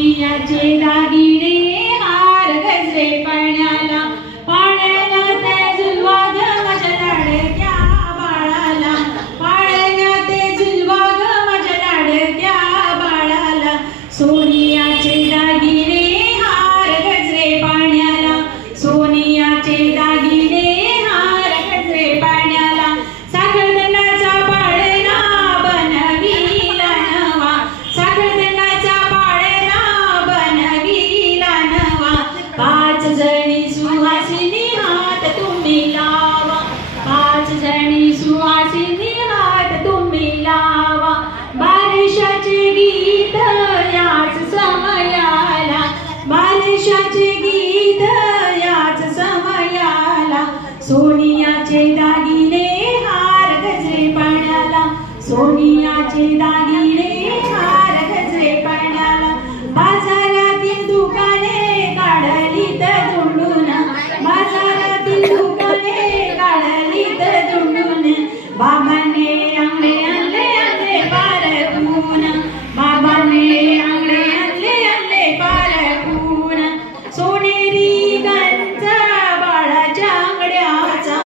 सोनियाचे दागिने हार गजरे पाण्याला पाण्याला ते झुलवा ग माझ्या लाडक्या बाळाला पाळण्या ते झुलवा ग माझ्या लाडक्या बाळाला सोनियाचे दागिने हार गजरे पाण्याला सोनियाचे दागिने हार गजरे पाण्याला साखरदंडाचा पाळणा बनविला नवा साखरदंडाचा पाळणा बनविला नवा पाच जणी सुहासिनी हात तुम्ही लावा पाच जणी सुहासिनी हात तुम्ही लावा बारिशाचे गीत याच समयाला बारिशाचे गीत याच समयाला सोनियाचे दागिने हार गजरे पाण्याला सोनियाचे दागिने हार गजरे पाण्याला